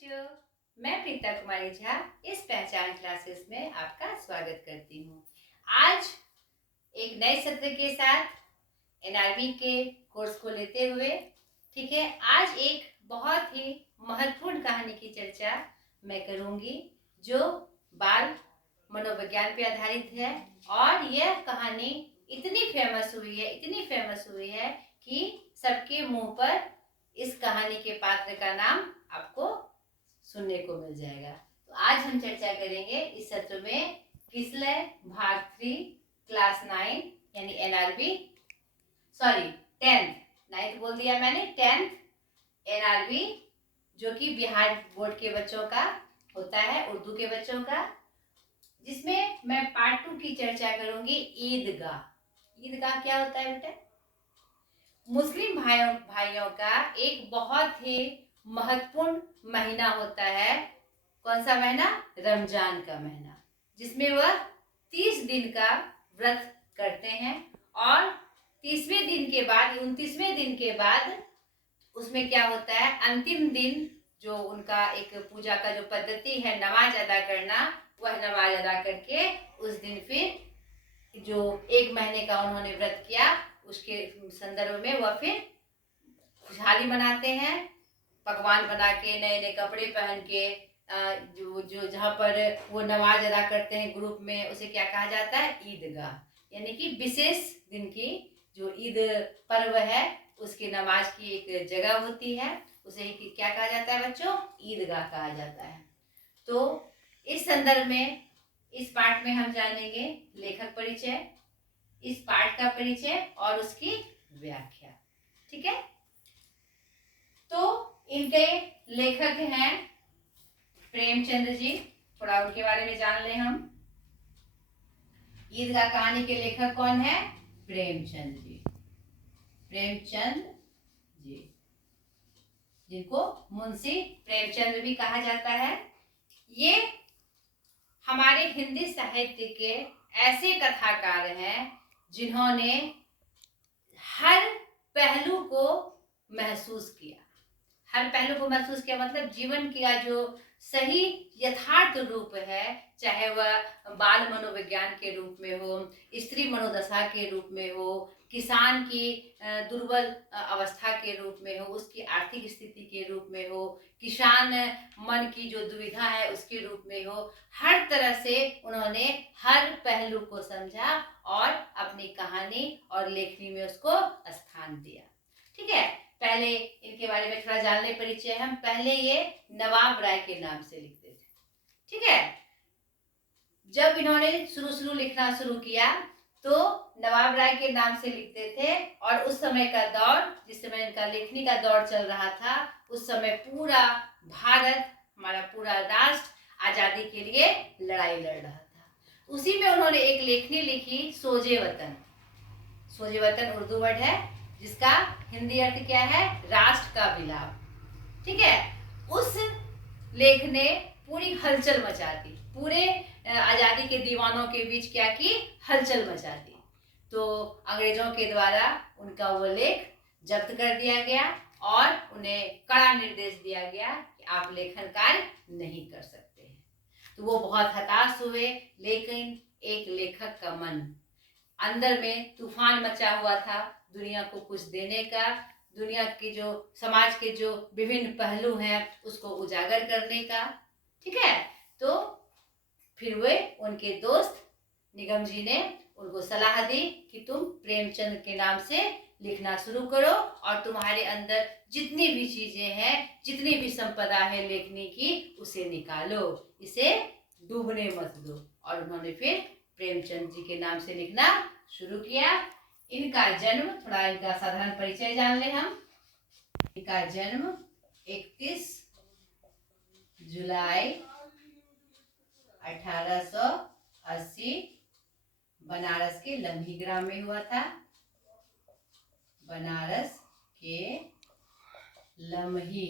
बच्चों, मैं प्रीता कुमारी झा इस पहचान क्लासेस में आपका स्वागत करती हूँ। आज एक नए सत्र के साथ एनआरबी के कोर्स को लेते हुए, ठीक है, आज एक बहुत ही महत्वपूर्ण कहानी की चर्चा मैं करूँगी जो बाल मनोविज्ञान पे आधारित है। और यह कहानी इतनी फेमस हुई है कि सबके मुंह पर इस कहानी के पात्र का नाम आपको सुनने को मिल जाएगा। तो आज हम चर्चा करेंगे इस सत्र में किसलय भाग 3 क्लास 9 यानी एनआरबी, सॉरी 10th, 9th बोल दिया मैंने, 10th एनआरबी जो कि बिहार बोर्ड के बच्चों का होता है, उर्दू के बच्चों का, जिसमें मैं पार्ट 2 की चर्चा करूंगी ईदगाह। ईदगाह क्या होता है बेटा? मुस्लिम भाइयों का एक बहुत ही महत्वपूर्ण महीना होता है। कौन सा महीना? रमजान का महीना, जिसमें वह 30 दिन का व्रत करते हैं और 30वें दिन के बाद, 29वें दिन के बाद उसमें क्या होता है, अंतिम दिन जो उनका एक पूजा का जो पद्धति है नमाज अदा करना, वह नमाज अदा करके उस दिन फिर जो एक महीने का उन्होंने व्रत किया उसके संदर्भ में वह फिर खुशहाली मनाते हैं, पकवान बना के, नए नए कपड़े पहन के, जो जहाँ पर वो नमाज अदा करते हैं ग्रुप में, उसे क्या कहा जाता है? ईदगाह। यानी कि विशेष दिन की जो ईद पर्व है उसकी नमाज की एक जगह होती है, उसे ही क्या कहा जाता है बच्चों? ईदगाह कहा जाता है। तो इस संदर्भ में इस पाठ में हम जानेंगे लेखक परिचय, इस पाठ का परिचय और उसकी व्याख्या। ठीक है, तो इनके लेखक हैं प्रेमचंद जी, थोड़ा उनके बारे में जान लें हम। ईदगाह कहानी के लेखक कौन है? प्रेमचंद जी। प्रेमचंद जी, जिनको मुंशी प्रेमचंद भी कहा जाता है। ये हमारे हिंदी साहित्य के ऐसे कथाकार हैं जिन्होंने हर पहलू को महसूस किया। हर पहलू को महसूस किया मतलब जीवन का जो सही यथार्थ रूप है, चाहे वह बाल मनोविज्ञान के रूप में हो, स्त्री मनोदशा के रूप में हो, किसान की दुर्बल अवस्था के रूप में हो, उसकी आर्थिक स्थिति के रूप में हो, किसान मन की जो दुविधा है उसके रूप में हो, हर तरह से उन्होंने हर पहलू को समझा और अपनी कहानी और लेखनी में उसको स्थान दिया। ठीक है, पहले इनके बारे में थोड़ा जान ले परिचय। हम पहले ये नवाब राय के नाम से लिखते थे। ठीक है, जब इन्होंने शुरू लिखना शुरू किया तो नवाब राय के नाम से लिखते थे और उस समय का दौर, जिस समय इनका लेखनी का दौर चल रहा था, उस समय पूरा भारत, हमारा पूरा राष्ट्र आजादी के लिए लड़ाई लड़ रहा था। उसी में उन्होंने एक लेखनी लिखी, सोजे वतन। सोजे वतन उर्दू वर्ड है जिसका हिंदी अर्थ क्या है? राष्ट्र का विलाप। ठीक है, उस लेख ने पूरी हलचल मचा दी, पूरे आजादी के दीवानों के बीच क्या की? हलचल मचा दी। तो अंग्रेजों के द्वारा उनका वो लेख जब्त कर दिया गया और उन्हें कड़ा निर्देश दिया गया कि आप लेखन कार्य नहीं कर सकते हैं। तो वो बहुत हताश हुए, लेकिन एक लेखक का मन अंदर में तूफान मचा हुआ था दुनिया को कुछ देने का, दुनिया के जो समाज के जो विभिन्न पहलू हैं उसको उजागर करने का। ठीक है, तो फिर वे उनके दोस्त निगम जी ने उनको सलाह दी कि तुम प्रेमचंद के नाम से लिखना शुरू करो और तुम्हारे अंदर जितनी भी चीजें हैं, जितनी भी संपदा है लेखनी की, उसे निकालो, इसे डूबने मत दो। और उन्होंने फिर प्रेमचंद जी के नाम से लिखना शुरू किया। इनका जन्म, थोड़ा इनका साधारण परिचय जान ले हम। इनका जन्म 31 जुलाई 1880 बनारस के लम्ही ग्राम में हुआ था। बनारस के लम्ही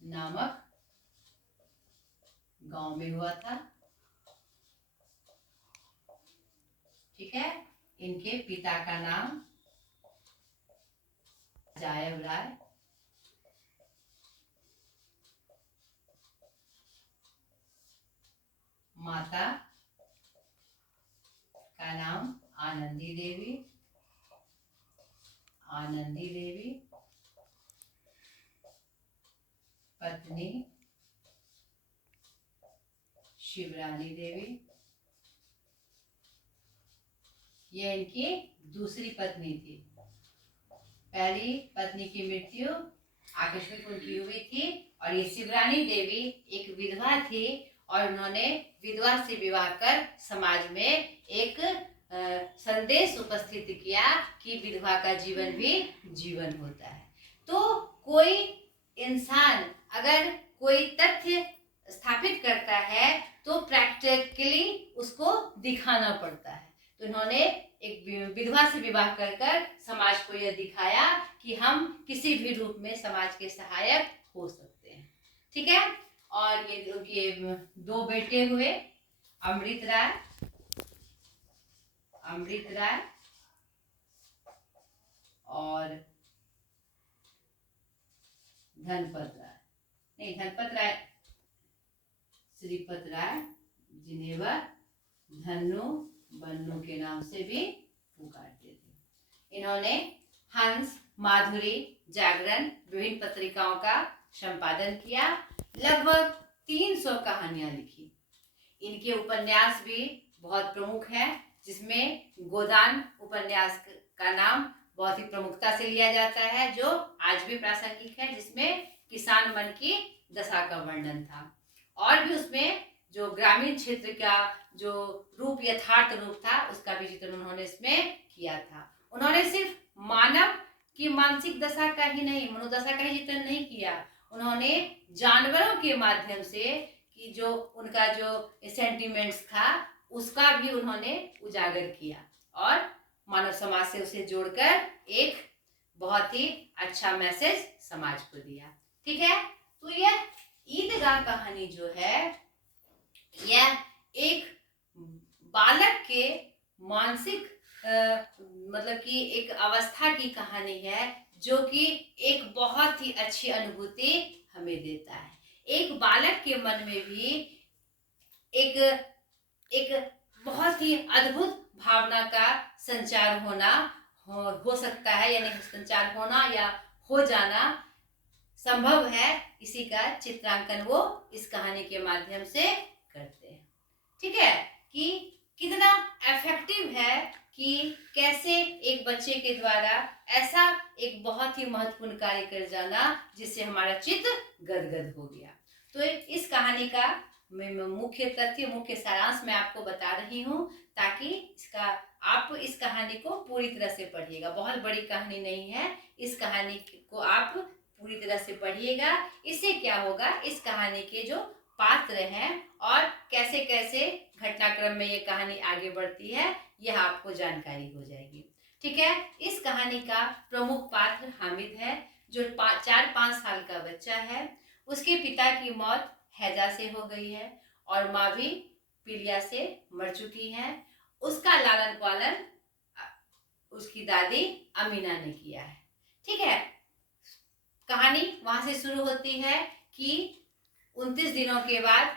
नामक गांव में हुआ था। ठीक है, इनके पिता का नाम जायब राय माता का नाम आनंदी देवी, आनंदी देवी, पत्नी शिवरानी देवी, ये इनकी दूसरी पत्नी थी। पहली पत्नी की मृत्यु आकस्मिक उनकी हुई थी और ये शिवरानी देवी एक विधवा थी और उन्होंने विधवा से विवाह कर समाज में एक संदेश उपस्थित किया कि विधवा का जीवन भी जीवन होता है। तो कोई इंसान अगर कोई तथ्य स्थापित करता है तो प्रैक्टिकली उसको दिखाना पड़ता है। तो इन्होंने एक विधवा से विवाह कर कर समाज को यह दिखाया कि हम किसी भी रूप में समाज के सहायक हो सकते हैं। ठीक है। और ये उनके दो बेटे हुए, अमृत राय, अमृत राय और धनपत राय, नहीं धनपत राय, श्रीपत राय, जिन्हें वह धन्नु बन्नू के नाम से भी पुकारते थे। इन्होंने हंस, माधुरी, जागरण, विभिन्न पत्रिकाओं का संपादन किया। लगभग 300 कहानियां लिखी। इनके उपन्यास भी बहुत प्रमुख हैं, जिसमें गोदान उपन्यास का नाम बहुत ही प्रमुखता से लिया जाता है, जो आज भी प्रासंगिक है, जिसमें किसान मन की दशा का वर्णन था। और भी उसमें जो ग्रामीण क्षेत्र का जो रूप, यथार्थ रूप था, उसका भी चित्रण उन्होंने इसमें किया था। उन्होंने सिर्फ मानव की मानसिक दशा का ही नहीं, मनोदशा का ही चित्रण नहीं किया, उन्होंने जानवरों के माध्यम से कि जो उनका जो सेंटिमेंट्स था उसका भी उन्होंने उजागर किया और मानव समाज से उसे जोड़कर एक बहुत ही अच्छा मैसेज समाज को दिया। ठीक है। तो यह ईदगाह कहानी जो है, यह एक बालक के मानसिक मतलब कि एक अवस्था की कहानी है, जो कि एक बहुत ही अच्छी अनुभूति हमें देता है। एक बालक के मन में भी एक बहुत ही अद्भुत भावना का संचार होना हो सकता है, यानी संचार होना या हो जाना संभव है। इसी का चित्रांकन वो इस कहानी के माध्यम से करते हैं। ठीक है, कि कितना इफेक्टिव है कि कैसे एक बच्चे के द्वारा ऐसा एक बहुत ही महत्वपूर्ण कार्य कर जाना जिससे हमारा चित्त गदगद हो गया। तो इस कहानी का मुख्य तथ्य, मुख्य सारांश मैं आपको बता रही हूँ, ताकि आप इस कहानी को पूरी तरह से पढ़िएगा। बहुत बड़ी कहानी नहीं है, इस कहानी को आप पूरी तरह से पढ़िएगा। इससे क्या होगा, इस कहानी के जो पात्र हैं और कैसे कैसे घटनाक्रम में ये कहानी आगे बढ़ती है, यह आपको जानकारी हो जाएगी। ठीक है। इस कहानी का प्रमुख पात्र हामिद है, जो 4-5 साल का बच्चा है। उसके पिता की मौत हैजा से हो गई है और माँ भी पीलिया से मर चुकी है। उसका लालन पालन उसकी दादी अमीना ने किया है। ठीक है। कहानी वहां से शुरू होती है कि 29 दिनों के बाद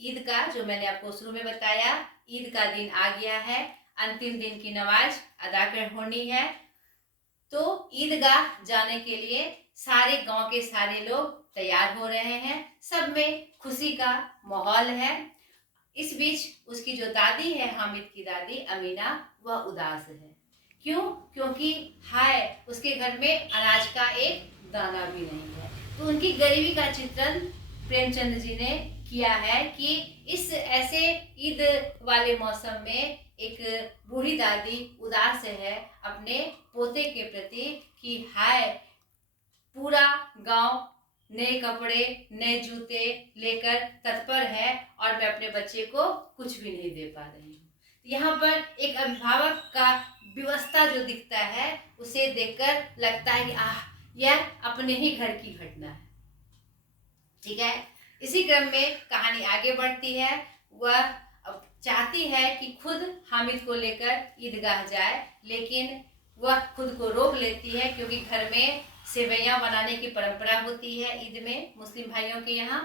ईद का, जो मैंने आपको शुरू में बताया, ईद का दिन आ गया है। अंतिम दिन की नमाज अदा कर होनी है। तो ईदगाह जाने के लिए सारे गांव के सारे लोग तैयार हो रहे हैं। सब में खुशी का माहौल है। इस बीच उसकी जो दादी है, हामिद की दादी अमीना, वह उदास है। क्यों? क्योंकि उसके घर में अनाज का एक दाना भी नहीं है। तो उनकी गरीबी का चित्रण प्रेमचंद जी ने किया है कि इस ऐसे ईद वाले मौसम में एक बूढ़ी दादी उदास है अपने पोते के प्रति कि पूरा गांव नए कपड़े, नए जूते लेकर तत्पर है और मैं अपने बच्चे को कुछ भी नहीं दे पा रही हूँ। यहाँ पर एक अभिभावक का व्यवस्था जो दिखता है, उसे देखकर लगता है कि यह अपने ही घर की घटना है। ठीक है। इसी क्रम में कहानी आगे बढ़ती है। वह चाहती है कि खुद हामिद को लेकर ईदगाह जाए, लेकिन वह खुद को रोक लेती है, क्योंकि घर में सेवैयां बनाने की परंपरा होती है ईद में मुस्लिम भाइयों के यहाँ।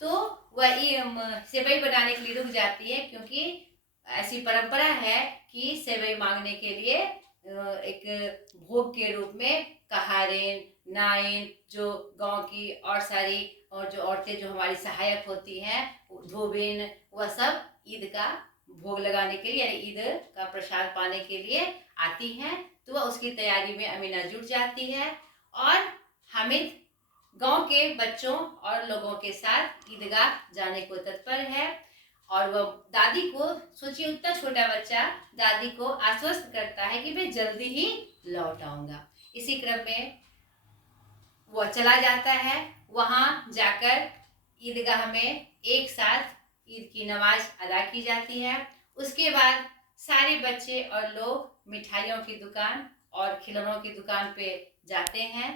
तो वह सेवई बनाने के लिए रुक जाती है, क्योंकि ऐसी परंपरा है कि सेवई मांगने के लिए एक भोग के रूप में कहारेन, नाइन, जो गांव की और सारी और जो औरतें जो हमारी सहायक होती हैं, धोबिन, वह सब ईद का भोग लगाने के लिए, ईद का प्रसाद पाने के लिए आती हैं। तो वह उसकी तैयारी में अमीना जुट जाती है और हामिद गांव के बच्चों और लोगों के साथ ईदगाह जाने को तत्पर है। और वह दादी को, सोचिए उतना छोटा बच्चा दादी को आश्वस्त करता है कि मैं जल्दी ही लौट आऊंगा। इसी क्रम में वह चला जाता है। वहां जाकर ईदगाह में एक साथ ईद की नमाज अदा की जाती है। उसके बाद सारे बच्चे और लोग मिठाइयों की दुकान और खिलौनों की दुकान पे जाते हैं।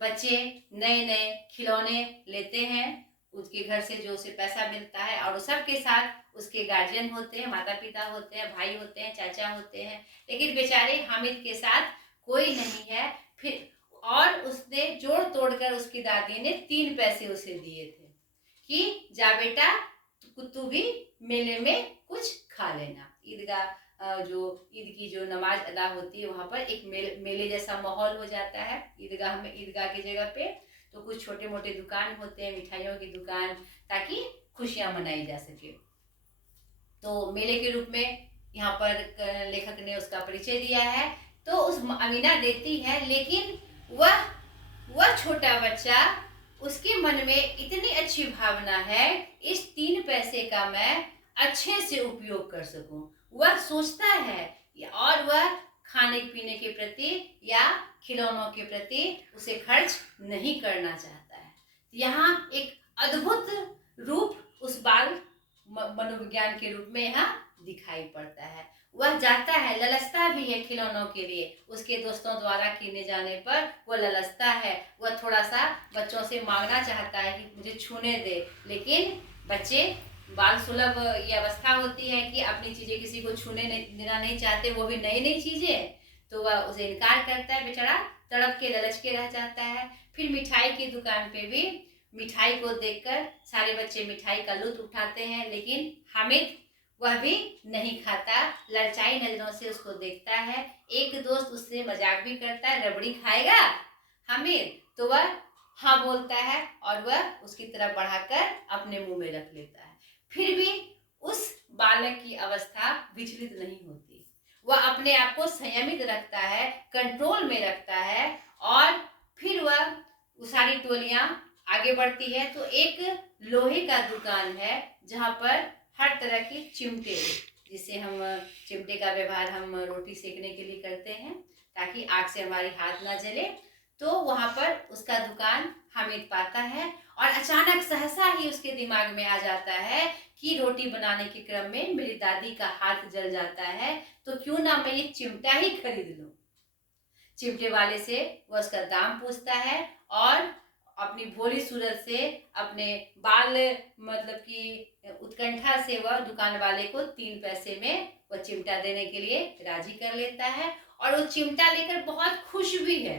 बच्चे नए नए खिलौने लेते हैं, उसके घर से जो उसे पैसा मिलता है, और सबके साथ उसके गार्जियन होते हैं, माता पिता होते हैं, भाई होते हैं, चाचा होते हैं। लेकिन बेचारे हामिद के साथ कोई नहीं है। फिर और उसने जोड़ तोड़ कर उसकी दादी ने 3 पैसे उसे दिए थे कि जा बेटा तू भी मेले में कुछ खा लेना। ईदगाह जो ईद की जो नमाज अदा होती है वहाँ पर एक मेले जैसा माहौल हो जाता है ईदगाह में। ईदगाह की जगह पे तो कुछ छोटे मोटे दुकान होते हैं, मिठाइयों की दुकान, ताकि खुशियाँ मनाई जा सके। तो मेले के रूप में यहाँ पर लेखक ने उसका परिचय दिया है। तो उस अमीना देती है, लेकिन वह छोटा बच्चा, उसके मन में इतनी अच्छी भावना है, इस 3 पैसे का मैं अच्छे से उपयोग कर सकूं। वह सोचता है और वह खाने पीने के प्रति या खिलौनों के प्रति उसे खर्च नहीं करना चाहता है। यहाँ एक अद्भुत रूप उस बाल मनोविज्ञान के रूप में यहाँ दिखाई पड़ता है। वह जाता है, ललचता भी है खिलौनों के लिए, उसके दोस्तों द्वारा किने जाने पर वह ललचता है। वह थोड़ा सा बच्चों से मांगना चाहता है कि मुझे छूने दे, लेकिन बच्चे बाल सुलभ ये अवस्था होती है कि अपनी चीजें किसी को छूने देना नहीं चाहते, वो भी नई नई चीजें। तो वह उसे इनकार करता है, बेचारा तड़प के ललच के रह जाता है। फिर मिठाई की दुकान पे भी मिठाई को देखकर सारे बच्चे मिठाई का लुत्फ उठाते हैं, लेकिन हामिद वह भी नहीं खाता, ललचाई नजरों से उसको देखता है। एक दोस्त उससे मजाक भी करता है, रबड़ी खाएगा हामिद? तो वह हाँ बोलता है और वह उसकी तरफ बढ़ाकर अपने मुंह में रख लेता है। फिर भी उस बालक की अवस्था विचलित नहीं होती। वह अपने आप को संयमित रखता है, कंट्रोल में रखता है, और फिर वह सारी टोलियां आगे बढ़ती है। तो एक लोहे का दुकान है जहाँ पर हर तरह की चिमटे, जिससे हम चिमटे का व्यवहार हम रोटी सेकने के लिए करते हैं ताकि आग से हमारी हाथ ना जले। तो वहाँ पर उसका दुकान हामिद पाता है और अचानक सहसा ही उसके दिमाग में आ जाता है कि रोटी बनाने के क्रम में मेरी दादी का हाथ जल जाता है, तो क्यों ना मैं ये चिमटा ही खरीद लूं। चिमटे वाले से वह उसका दाम पूछता है और अपनी भोली सूरत से, अपने बाल मतलब कि उत्कंठा से वह दुकान वाले को 3 पैसे में वह चिमटा देने के लिए राजी कर लेता है। और वो चिमटा लेकर बहुत खुश भी है,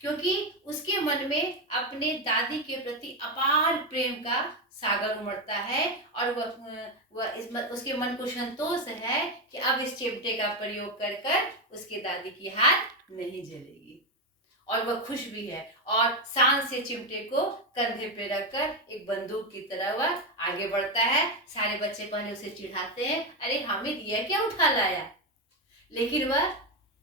क्योंकि उसके मन में अपने दादी के प्रति अपार प्रेम का सागर उमड़ता है और उसके मन को संतोष है कि अब इस चिमटे का प्रयोग कर कर उसके दादी की हाथ नहीं जलेगी। और वह खुश भी है और शान से चिमटे को कंधे पे रखकर एक बंदूक की तरह वह आगे बढ़ता है। सारे बच्चे पहले उसे चिढ़ाते हैं, अरे हामिद ये क्या उठा लाया, लेकिन वह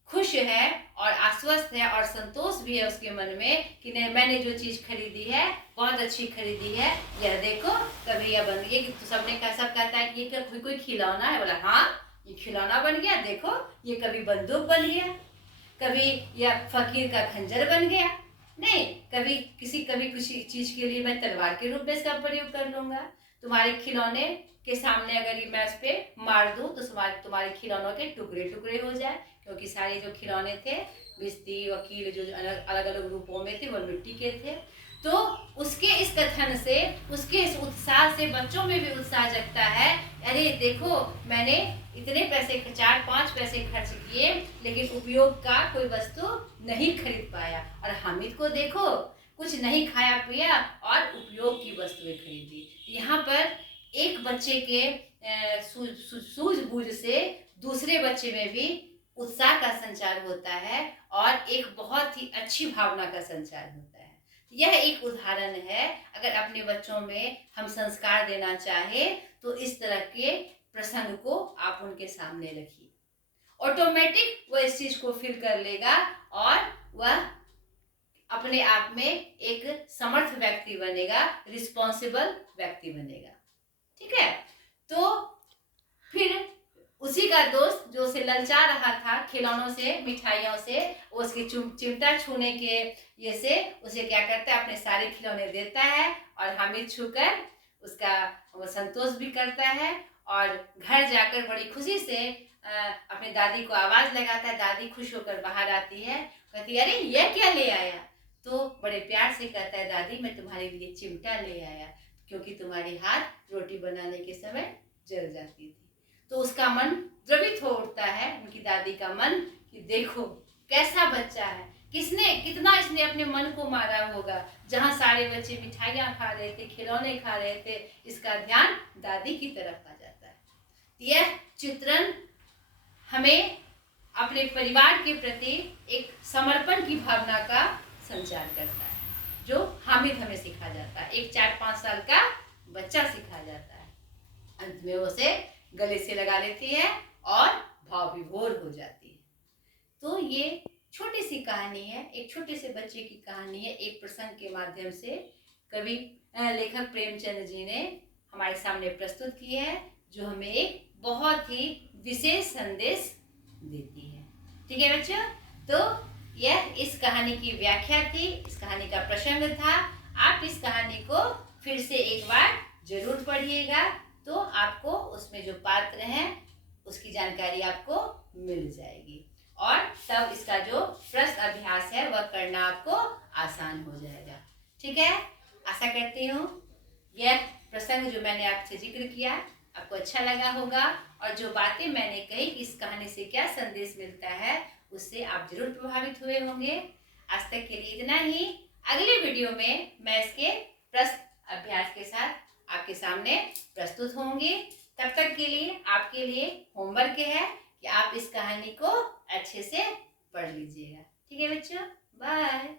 खुश है और आश्वस्त है और संतोष भी है उसके मन में कि नहीं, मैंने जो चीज खरीदी है बहुत अच्छी खरीदी है। यह देखो, कभी यह बन गया, तो सब कहता है कि ये कोई खिलौना है। बोला हाँ, ये खिलौना बन गया, देखो ये कभी बंदूक बन गया, कभी यह फकीर का खंजर बन गया, नहीं कभी किसी चीज के लिए मैं तलवार के रूप में इसका प्रयोग कर लूंगा। तुम्हारे खिलौने के सामने अगर मैं इस पे मार दूं तो तुम्हारे खिलौनों के टुकड़े टुकड़े हो जाए, क्योंकि सारे जो खिलौने थे, बिस्ती वकील जो अलग अलग रूपों में थे, वो मिट्टी के थे। तो उसके इस कथन से, उसके इस उत्साह से बच्चों में भी उत्साह जगता है, अरे देखो मैंने इतने पैसे 4-5 पैसे खर्च किए लेकिन उपयोग का कोई वस्तु नहीं खरीद पाया। और हामिद को देखो, कुछ नहीं खाया पिया और उपयोग की वस्तुएं खरीदी। यहाँ पर एक बच्चे के सूझबूझ से दूसरे बच्चे में भी उत्साह का संचार होता है और एक बहुत ही अच्छी भावना का संचार होता है। यह एक उदाहरण है। अगर अपने बच्चों में हम संस्कार देना चाहे तो इस तरह के प्रसंग को आप उनके सामने रखिए। ऑटोमेटिक वह इस चीज को फील कर लेगा और वह अपने आप में एक समर्थ व्यक्ति बनेगा, रिस्पॉन्सिबल व्यक्ति बनेगा। ठीक है, तो फिर उसी का दोस्त जो उसे ललचा रहा था खिलौनों से, मिठाइयों से, उसकी चिमटा छूने के ये से उसे क्या करता है, अपने सारे खिलौने देता है और हामिद छूकर उसका वो संतोष भी करता है और घर जाकर बड़ी खुशी से अपनी दादी को आवाज लगाता है। दादी खुश होकर बाहर आती है, कहती है अरे यह क्या ले आया? तो बड़े प्यार से कहता है दादी मैं तुम्हारे लिए चिमटा ले आया क्योंकि तुम्हारी हाथ रोटी बनाने के समय जल जाती थी। तो उसका मन द्रवित हो उठता है, उनकी दादी का मन, कि देखो कैसा बच्चा है, कितना इसने अपने मन को मारा होगा। जहाँ सारे बच्चे मिठाइयाँ खा रहे थे, खिलौने खा रहे थे, इसका ध्यान दादी की तरफ आ जाता है। यह चित्रण हमें अपने परिवार के प्रति एक समर्पण की भावना का संचार करता है, जो हामिद हमें सिखा जाता है। एक 4-5 साल का बच्चा सिखा जाता है। अंत में उसे गले से लगा लेती है और भाव विभोर हो जाती है। तो ये छोटी सी कहानी है, एक छोटे से बच्चे की कहानी है, एक प्रसंग के माध्यम से कवि लेखक प्रेमचंद जी ने हमारे सामने प्रस्तुत की है, जो हमें एक बहुत ही विशेष संदेश देती है। ठीक है बच्चों, तो यह इस कहानी की व्याख्या थी, इस कहानी का प्रसंग था। आप इस कहानी को फिर से एक बार जरूर पढ़िएगा, तो आपको उसमें जो पात्र हैं उसकी जानकारी आपको मिल जाएगी और तब इसका जो प्रश्न अभ्यास है वह करना आपको आसान हो जाएगा। ठीक है, आशा करती हूँ यह प्रसंग जो मैंने आपसे जिक्र किया आपको अच्छा लगा होगा और जो बातें मैंने कही कि इस कहानी से क्या संदेश मिलता है उससे आप जरूर प्रभावित हुए होंगे। आज तक के लिए इतना ही। अगले वीडियो में मैं इसके प्रश्न अभ्यास के साथ आपके सामने प्रस्तुत होंगे। तब तक के लिए आपके लिए होमवर्क है कि आप इस कहानी को अच्छे से पढ़ लीजिएगा। ठीक है बच्चों, बाय।